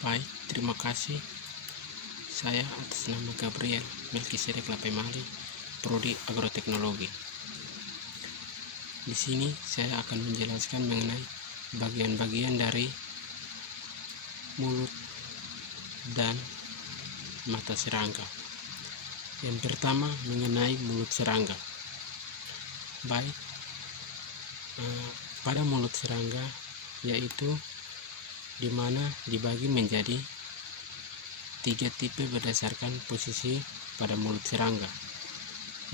Baik, terima kasih. Saya atas nama Gabriel Melkisedek Lapemali, Prodi Agroteknologi. Di sini saya akan menjelaskan mengenai bagian-bagian dari mulut dan mata serangga. Yang pertama mengenai mulut serangga. Baik, pada mulut serangga yaitu dimana dibagi menjadi 3 tipe berdasarkan posisi pada mulut serangga.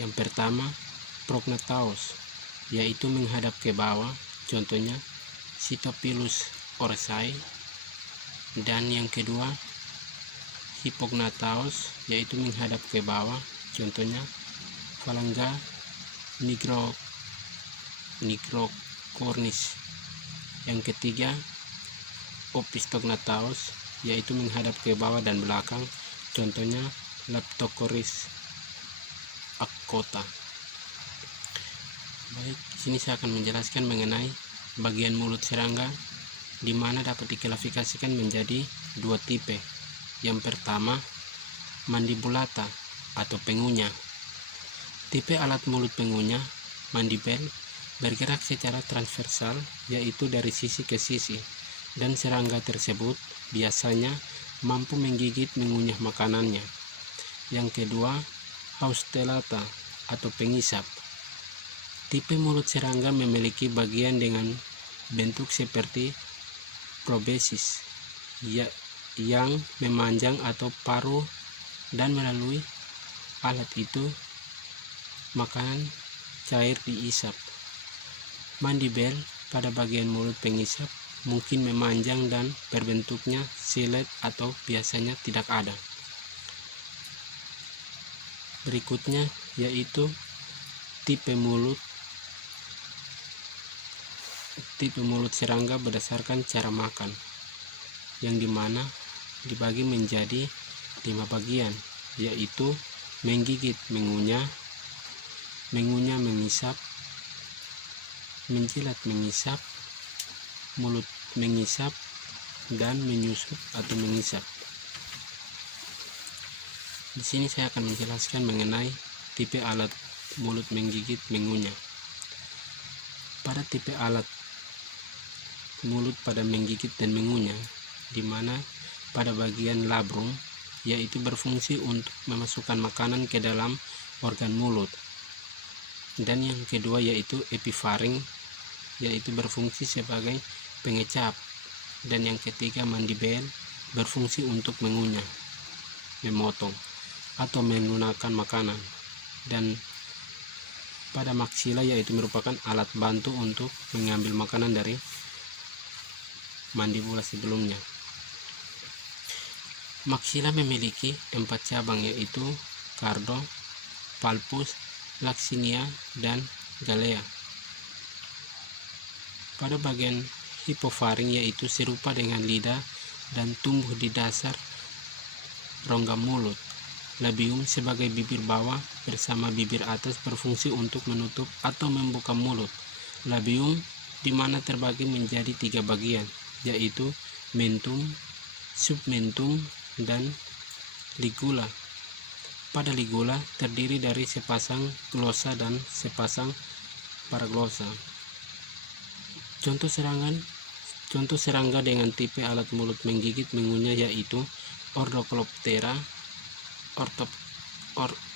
Yang pertama Prognathaus, yaitu menghadap ke bawah, contohnya Cytophilus oryzae. Dan yang kedua Hypognathaus, yaitu menghadap ke bawah, contohnya Phalanga nigrocornis. Yang ketiga Opisthognathaus, yaitu menghadap ke bawah dan belakang, contohnya Leptocoris acota. Baik, sini saya akan menjelaskan mengenai bagian mulut serangga, di mana dapat diklasifikasikan menjadi 2 tipe. Yang pertama mandibulata atau pengunyah. Tipe alat mulut pengunyah mandibel bergerak secara transversal, yaitu dari sisi ke sisi, dan serangga tersebut biasanya mampu menggigit mengunyah makanannya. Yang kedua haustellata atau pengisap. Tipe mulut serangga memiliki bagian dengan bentuk seperti proboscis yang memanjang atau paruh, dan melalui alat itu makanan cair diisap. Mandibel pada bagian mulut pengisap mungkin memanjang dan berbentuknya silet atau biasanya tidak ada. Berikutnya yaitu tipe mulut serangga berdasarkan cara makan, yang dimana dibagi menjadi 5 bagian, yaitu menggigit mengunyah mengisap, menjilat mengisap, mulut mengisap, dan menyusup atau mengisap. Di sini saya akan menjelaskan mengenai tipe alat mulut menggigit mengunyah. Pada tipe alat mulut pada menggigit dan mengunyah, di mana pada bagian labrum, yaitu berfungsi untuk memasukkan makanan ke dalam organ mulut. Dan yang kedua yaitu epifaring, yaitu berfungsi sebagai pengecap. Dan yang ketiga mandibel, berfungsi untuk mengunyah, memotong, atau menggunakan makanan. Dan pada maksila, yaitu merupakan alat bantu untuk mengambil makanan dari mandibula sebelumnya. Maksila memiliki 4 cabang, yaitu cardo, palpus, laxinia, dan galea. Pada bagian hipofaring, yaitu serupa dengan lidah dan tumbuh di dasar rongga mulut. Labium sebagai bibir bawah bersama bibir atas berfungsi untuk menutup atau membuka mulut. Labium di mana terbagi menjadi 3 bagian, yaitu mentum, submentum, dan ligula. Pada ligula terdiri dari sepasang glosa dan sepasang paraglosa. Contoh serangga dengan tipe alat mulut menggigit mengunyah yaitu Ordocoloptera,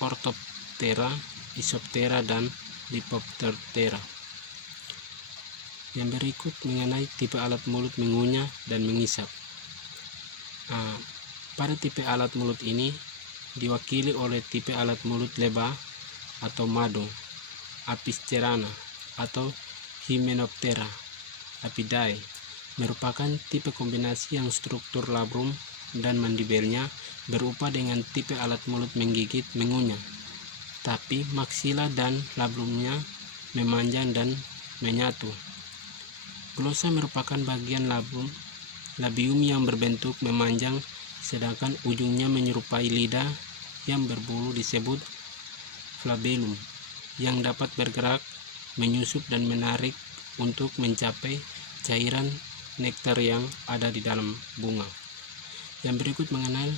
Orthoptera, Isoptera, dan Lepidoptera. Yang berikut mengenai tipe alat mulut mengunyah dan mengisap. Pada tipe alat mulut ini diwakili oleh tipe alat mulut lebah atau mado, Apiscerana, atau Hymenoptera apidae, merupakan tipe kombinasi yang struktur labrum dan mandibelnya berupa dengan tipe alat mulut menggigit mengunyah, tapi maksila dan labrumnya memanjang dan menyatu. Glosa merupakan bagian labium yang berbentuk memanjang, sedangkan ujungnya menyerupai lidah yang berbulu disebut flabellum, yang dapat bergerak, menyusup, dan menarik untuk mencapai cairan nektar yang ada di dalam bunga. Yang berikut mengenal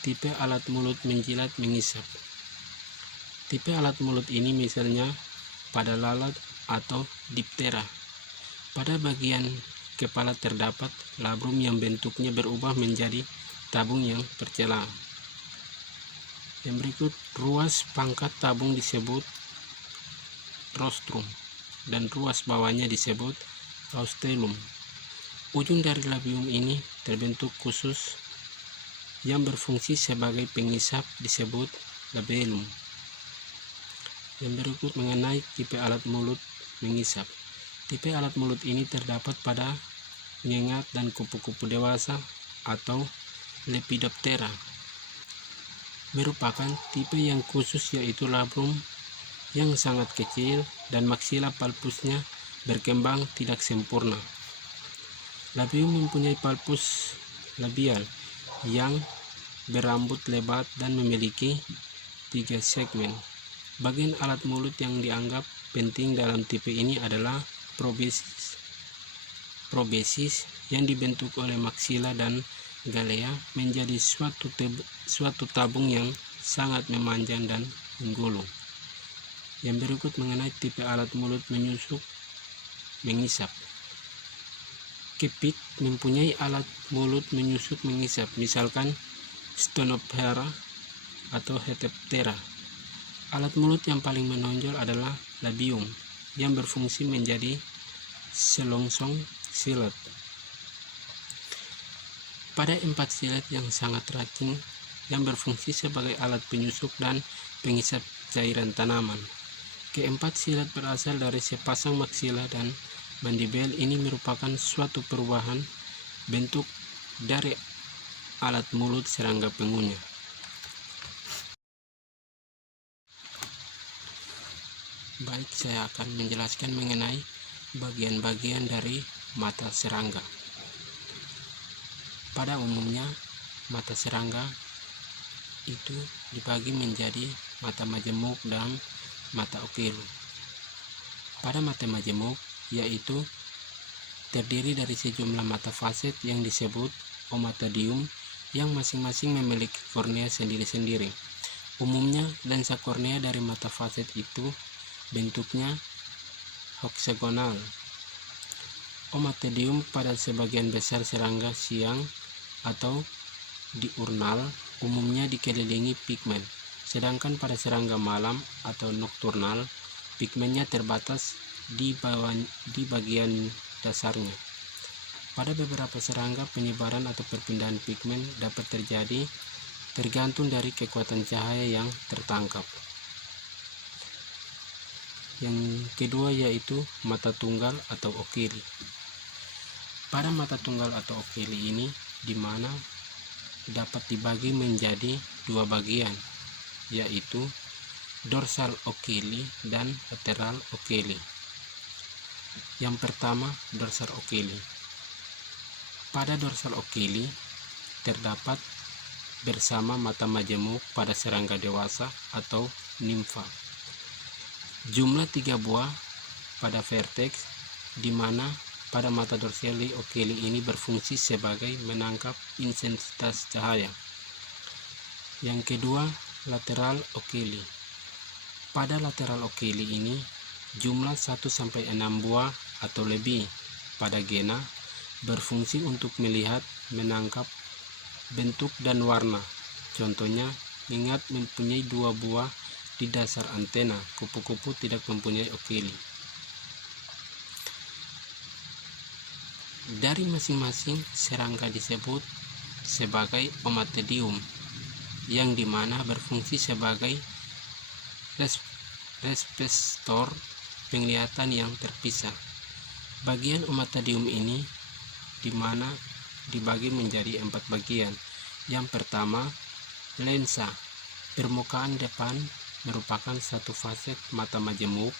tipe alat mulut menjilat mengisap. Tipe alat mulut ini misalnya pada lalat atau diptera. Pada bagian kepala terdapat labrum yang bentuknya berubah menjadi tabung yang tercela. Yang berikut, ruas pangkat tabung disebut rostrum dan ruas bawahnya disebut austellum. Ujung dari labium ini terbentuk khusus yang berfungsi sebagai pengisap disebut labellum. Yang berikut mengenai tipe alat mulut mengisap. Tipe alat mulut ini terdapat pada ngengat dan kupu-kupu dewasa atau Lepidoptera. Merupakan tipe yang khusus yaitu labrum yang sangat kecil dan maksila palpusnya berkembang tidak sempurna. Labium mempunyai palpus labial yang berambut lebat dan memiliki 3 segmen. Bagian alat mulut yang dianggap penting dalam tipe ini adalah probesis yang dibentuk oleh maksila dan galea menjadi suatu tabung yang sangat memanjang dan menggulung. Yang berikut mengenai tipe alat mulut menyusuk mengisap. Kepik mempunyai alat mulut menyusuk mengisap, misalkan Stenophera atau Hemiptera. Alat mulut yang paling menonjol adalah labium yang berfungsi menjadi selongsong silet. Pada 4 silet yang sangat racun yang berfungsi sebagai alat penyusup dan pengisap cairan tanaman. Keempat silet berasal dari sepasang maksila dan mandibel. Ini merupakan suatu perubahan bentuk dari alat mulut serangga pengunyah. Baik, saya akan menjelaskan mengenai bagian-bagian dari mata serangga. Pada umumnya, mata serangga itu dibagi menjadi mata majemuk dan mata okelum. Pada mata majemuk, yaitu terdiri dari sejumlah mata faset yang disebut omatodium yang masing-masing memiliki kornea sendiri-sendiri. Umumnya, lensa kornea dari mata faset itu bentuknya heksagonal. Omatodium pada sebagian besar serangga siang atau diurnal umumnya dikelilingi pigmen, sedangkan pada serangga malam atau nokturnal pigmennya terbatas di bagian dasarnya. Pada beberapa serangga penyebaran atau perpindahan pigmen dapat terjadi tergantung dari kekuatan cahaya yang tertangkap. Yang kedua yaitu mata tunggal atau okeli. Pada mata tunggal atau okeli ini dimana dapat dibagi menjadi 2 bagian, yaitu dorsal okeli dan lateral okeli. Yang pertama, dorsal okeli. Pada dorsal okeli terdapat bersama mata majemuk pada serangga dewasa atau nimfa. Jumlah 3 buah pada vertex, di mana pada mata dorsali okeli ini berfungsi sebagai menangkap intensitas cahaya. Yang kedua, lateral okeli. Pada lateral okeli ini jumlah 1-6 buah atau lebih pada gena berfungsi untuk melihat, menangkap bentuk dan warna. Contohnya, ngengat mempunyai 2 buah di dasar antena, kupu-kupu tidak mempunyai okeli. Dari masing-masing serangga disebut sebagai omatodium, yang dimana berfungsi sebagai reseptor penglihatan yang terpisah. Bagian omatodium ini dimana dibagi menjadi 4 bagian. Yang pertama, lensa. Permukaan depan merupakan satu faset mata majemuk,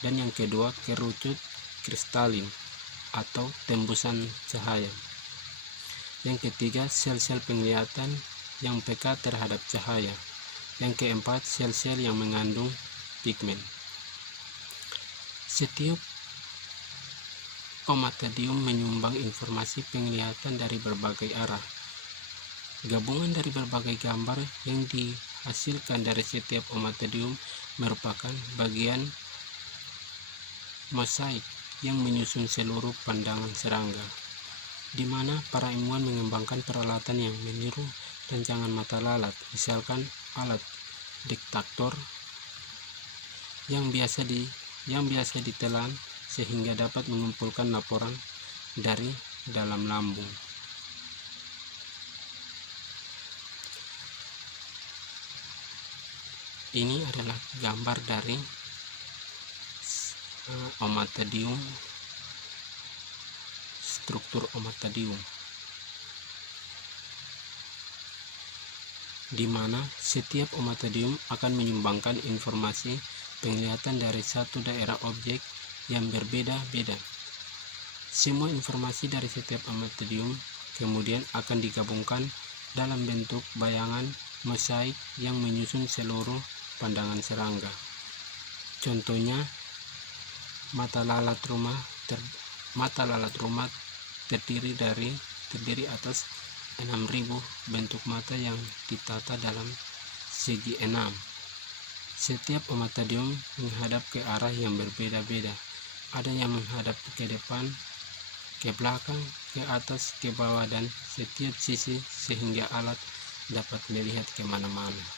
dan yang kedua kerucut kristalin atau tembusan cahaya. Yang ketiga, sel-sel penglihatan yang peka terhadap cahaya. Yang keempat, sel-sel yang mengandung pigmen. Setiap omatodium menyumbang informasi penglihatan dari berbagai arah. Gabungan dari berbagai gambar yang dihasilkan dari setiap omatodium merupakan bagian mosaik yang menyusun seluruh pandangan serangga, di mana para ilmuwan mengembangkan peralatan yang meniru rancangan mata lalat, misalkan alat detektor yang biasa ditelan sehingga dapat mengumpulkan laporan dari dalam lambung. Ini adalah gambar dari omatodium, struktur omatodium, di mana setiap omatodium akan menyumbangkan informasi penglihatan dari satu daerah objek yang berbeda-beda. Semua informasi dari setiap omatodium kemudian akan digabungkan dalam bentuk bayangan mosaik yang menyusun seluruh pandangan serangga. Contohnya, mata lalat rumah terdiri atas 6.000 bentuk mata yang ditata dalam segi 6. Setiap omatodium menghadap ke arah yang berbeda-beda. Ada yang menghadap ke depan, ke belakang, ke atas, ke bawah, dan setiap sisi sehingga alat dapat melihat kemana-mana.